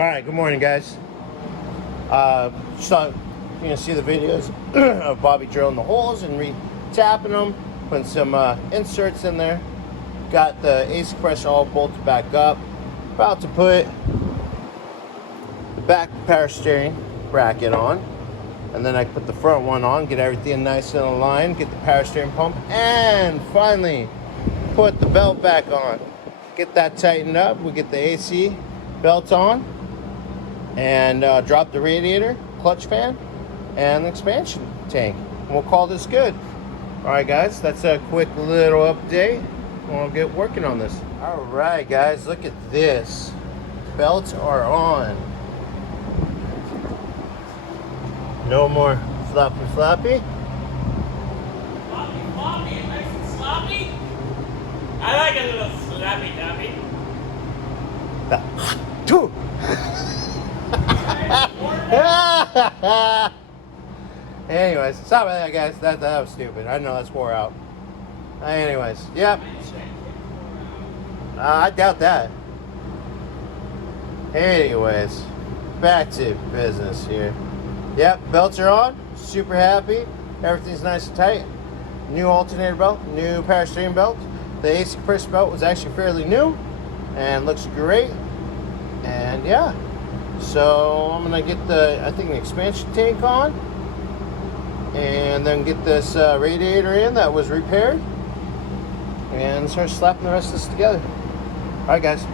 Alright, good morning guys. So you're gonna see the videos of Bobby drilling the holes and re-tapping them, putting some inserts in there. Got the AC compressor all bolted back up. About to put the back power steering bracket on, and then I put the front one on, get everything nice and aligned, get the power steering pump, and finally put the belt back on. Get that tightened up. We get the AC belt on, and drop the radiator, clutch fan, and the expansion tank. We'll call this good. Alright guys, that's a quick little update. We'll get working on this. Alright guys, look at this. Belts are on. No more floppy. Floppy, nice and sloppy. I like a little sloppy toppy. Two. Anyways, sorry about that guys. That was stupid. I know that's wore out. Anyways, yep. I doubt that. Anyways, back to business here. Yep, belts are on. Super happy. Everything's nice and tight. New alternator belt, new power steering belt. The AC compressor belt was actually fairly new and looks great. And yeah, so I'm gonna get the expansion tank on, and then get this radiator in that was repaired, and start slapping the rest of this together. All right, guys.